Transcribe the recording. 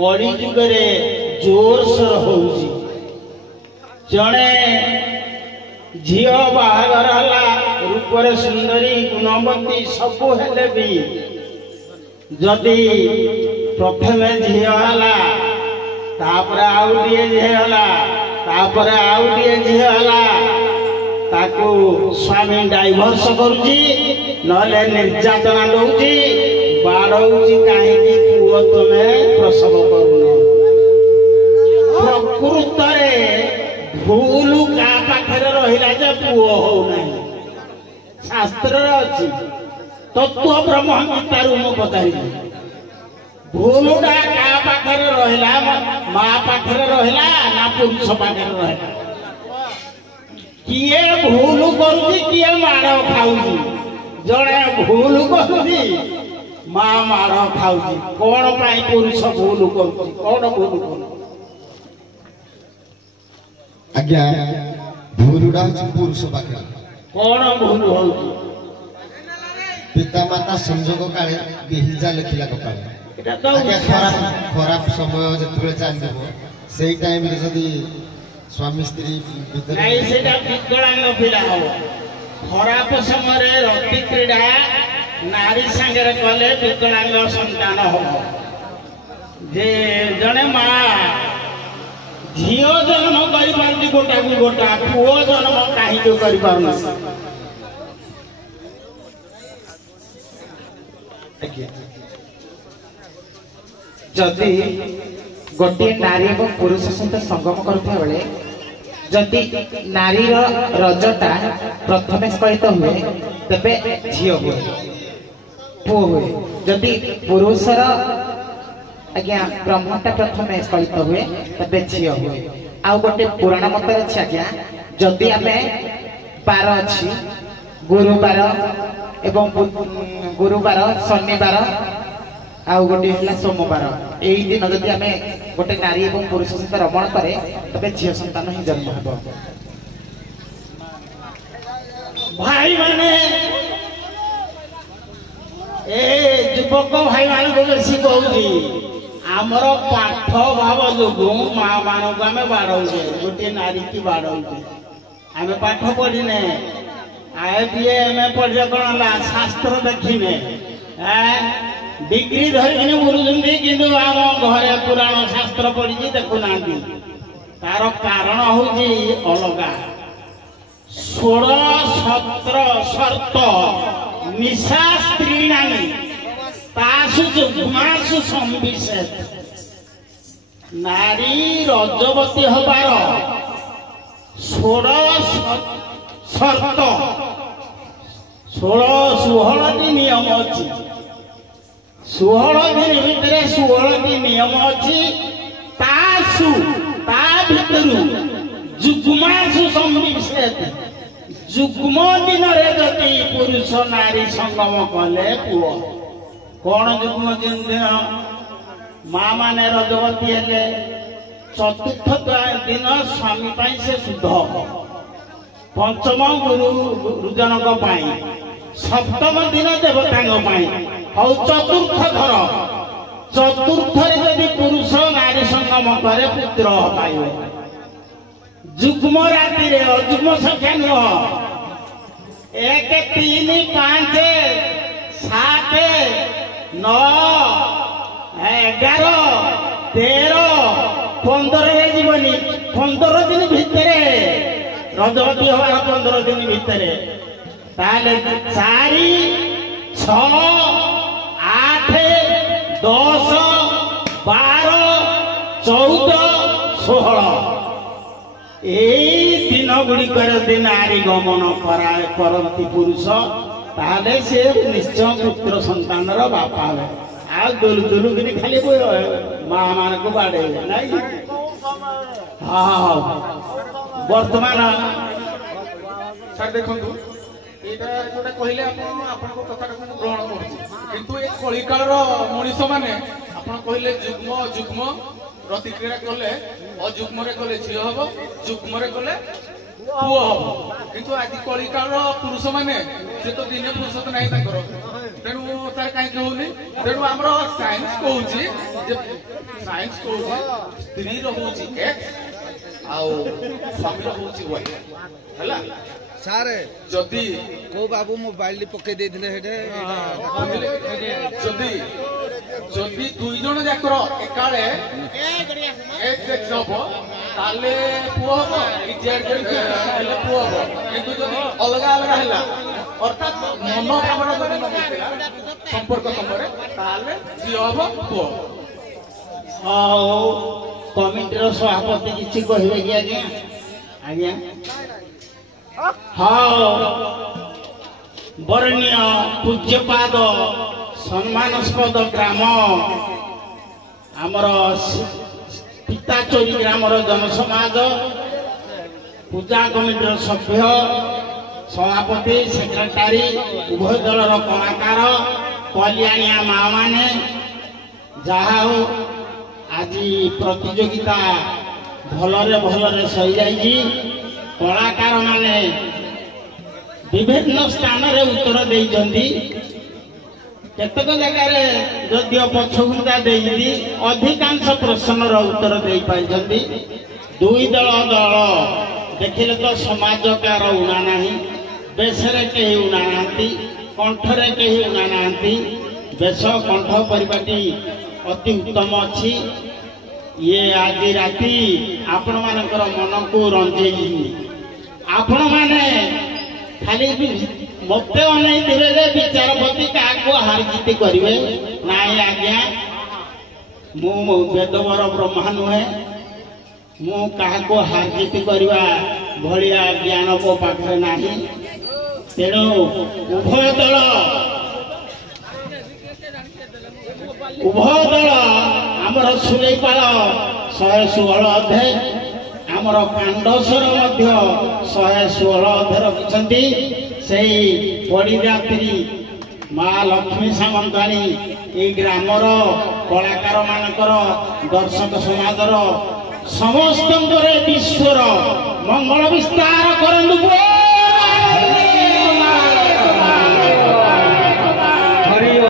कली जुगे जोरसोर हो जड़े झी बाहागर है रूपरे सुंदरी गुणवती सबू हेले भी जदि प्रथम झी है तापर आउ टे झी है तापर आउ टे झी है ताकू स्वामी डाइवर्स करुची नले निर्यातना दौची बाड़ौची कहीं पुओ तुमे प्रसव करुन प्रकृत भूल का पाखे रहा जे पुओ हो शास्त्र अच्छी तत्व ब्रह्म गीतारू मु पचारि भूलटा क्या पाखे रहा माँ पाखे रहा ना पुरुष पाखे रहा किए भूल करुची किए माड़ खाऊ जड़े भूल करुची माँ माड़ खाऊ कौन पाई पुरुष भूल करुची कौन भूल कर आज्ञा भूलुड़ा पुरुष पाखे कौन भूल हो पिता माता संजोग काले बेहिजा लिखिला कपाले खराब समय जो चलते से टाइम जदि स्वामी स्त्री विकलांग पिला हम खराब समय रति क्रीड़ा नारी सांगे कले विकलांग संतान हम जे जड़े माँ झी जन्म कर गोटा भी गोटा पुओ जन्म कहीं कर जदि गोटे नारी और पुरुष सहित संगम करुवा बेले जदि नारी रजटा प्रथम स्खलित हुए तेबे झी हुए पुओ हुए जदि पुरुषर आज्ञा ब्रह्मटा प्रथम स्खलित हुए तेबे झी हुए आउ गोटे पुराण मत अच्छी आज्ञा जदि आम बार अच्छी गुरुवार एवं गुरुवार शनिवार आउ गोटे है सोमवार यही दिन जदि आम गोटे नारी और पुरुष सहित रमण करे तबे झील संतान ही जन्म हो भाई माने ए युवक भाई मान को बेसी कहूँ आमर पाठ भाव जो माँ मान को आम बाड़े गोटे नारी की बाड़े आम पाठ पढ़ने IBA पढ़े कौन शास्त्र देखने डिग्री धरिकी बुलूंगी कि आम घरे पुराण शास्त्र पढ़ी देखुना तार कारण हूँ अलग 16 17 शर्त निशा स्त्री तासु जुग्मासु संविशेष नारी रजवती हबार 16 शर्त 16 नियम अच्छी 16 दिन भितर 16 नियम अच्छी तासु ता भितरु जुग्मासु संविशेष जुग्म दिन जदि पुरुष नारी संगम कले पुओ कौन जुग्म दिन माँ माने रजवती हेले चतुर्थ दिन स्वामी पाई से शुद्ध पंचम गुरुजन सप्तम दिन देवता और चतुर्थ यदि पुरुष नारी संगम करे पुत्र पाइबे जुग्म राति अजुग्म संख्या नुह 1 3 5 7 9 11 13 15 जीवनी 15 दिन भितर रजवती हमारा 15 दिन भितर ताले 4 6 8 10 12 14 16 यही दिन गुड़िक नारी गमन करती पुरुष ताले से निश्चय पुत्र संतान बापा हे आ दुलु दुलु कि खाली माँ मान को बाड़े नहीं हाँ वर्तमान सर देखो यहाँ जोटा कहले कथा ग्रहण कर कलिकाल मनीष मैंने कहले जुग्म जुग्म प्रतिक्रिया कले अजुग्म कले झील हम जुग्म कले ପୁଅ ହବ କିନ୍ତୁ ଆଜି କଳିକାଳର ପୁରୁଷ ମାନେ ସେ ତ ଦିନେ ପୁରୁଷ ତ ନାହିଁ ତାଙ୍କର ତେଣୁ ତାର କାହିଁକି ହଉନି ତେଣୁ ଆମର ସାଇନ୍ସ କହୁଛି ଯେ ସ୍ତ୍ରୀର ହଉଛି ଏକ୍ସ ଆଉ ସ୍ୱାମୀର ହଉଛି ୱାଇ ହେଲା ସାରେ ଯଦି କୋଉ ବାବୁ ମୋବାଇଲ ପକେଇ ଦେଇଥିଲେ ସେଠେ ଯଦି ଯଦି ଦୁଇ ଜଣ ଯାକର ଏକାଳେ ଏକ୍ସ ହବ ତାହେଲେ ପୁଅ ହବ ହେଲେ ପୁଅ ହବ କିନ୍ତୁ ଯଦି ଅଲଗା ଅଲଗା ହେଲା ଅର୍ଥାତ୍ ମନ ଭାବନା ଯଦି ନ ମିଳିଥିଲା ସମ୍ପର୍କ ସମୟରେ ତାହେଲେ ଝିଅ ହବ ପୁଅ ହବ। ଆଉ କମିଟିର ସଭାପତି କିଛି କହିବେ କି ଆଜ୍ଞା? ଆଜ୍ଞା ହଁ ବରଣୀୟ ପୂଜ୍ୟପାଦ ସମ୍ମାନସ୍ପଦ ଗ୍ରାମ ଆମର ପିତାଚୋରୀ ଗ୍ରାମର ଜନସମାଜ ପୂଜା କମିଟିର ସଭ୍ୟ ସଭାପତି ସେକ୍ରେଟାରୀ ଉଭୟ ଦଳର କଳାକାର କଲ୍ୟାଣିଆ ମା ମାନେ ଯାହା ହଉ ଆଜି ପ୍ରତିଯୋଗିତା ଭଲରେ ସରିଯାଇଛି। କଳାକାର ମାନେ ବିଭିନ୍ନ ସ୍ଥାନରେ ଉତ୍ତର ଦେଇଛନ୍ତି କେତେକ ଜାଗାରେ ଯଦିଓ ପଛଘୁଞ୍ଚା ଦେଇଛନ୍ତି ଅଧିକାଂଶ ପ୍ରଶ୍ନର ଉତ୍ତର ଦେଇପାରିଛନ୍ତି। ଦୁଇ ଦଳ ଦେଖିଲେ ତ ସମାଜ କାହାର ଉଣା ନାହିଁ ବେଶରେ କେହି ଉଣା ନାହାନ୍ତି କଣ୍ଠରେ କେହି ଉଣା ନାହାନ୍ତି ବେଶ କଣ୍ଠ ପରିପାଟି ଅତି ଉତ୍ତମ ଅଛି। ଇଏ ଆଜି ରାତି ଆପଣ ମାନଙ୍କର ମନକୁ ରଞ୍ଜେଇ ଆପଣ ମାନେ ଖାଲି ମତେ ଅନେଇଥିବେ ଯେ ବିଚାରପତି କାହାକୁ ହାରଜିତି କରିବେ ନାଇଁ ଆଜ୍ଞା ମୁଁ ବେଦବର ବ୍ରହ୍ମା ନୁହେଁ ମୁଁ କାହାକୁ ହାରଜିତି କରିବା ଭଳିଆ ଜ୍ଞାନ ମୋ ପାଖରେ ନାହିଁ। ତେଣୁ ଉଭୟ ଦଳ ଆମର ସୁଲେଇପାଳ 116 ଅଧ୍ୟାୟ ଆମର କାଣ୍ଡସର ମଧ୍ୟ 116 ଅଧ୍ୟାୟ ରଖିଛନ୍ତି। ସେଇ ପଡ଼ିଯାତ୍ରୀ ମା ଲକ୍ଷ୍ମୀ ସାମନ୍ତାଣୀ ଏଇ ଗ୍ରାମର କଳାକାର ମାନଙ୍କର ଦର୍ଶକ ସମାଜର ସମସ୍ତଙ୍କର ବିଶ୍ୱର ମଙ୍ଗଳ ବିସ୍ତାର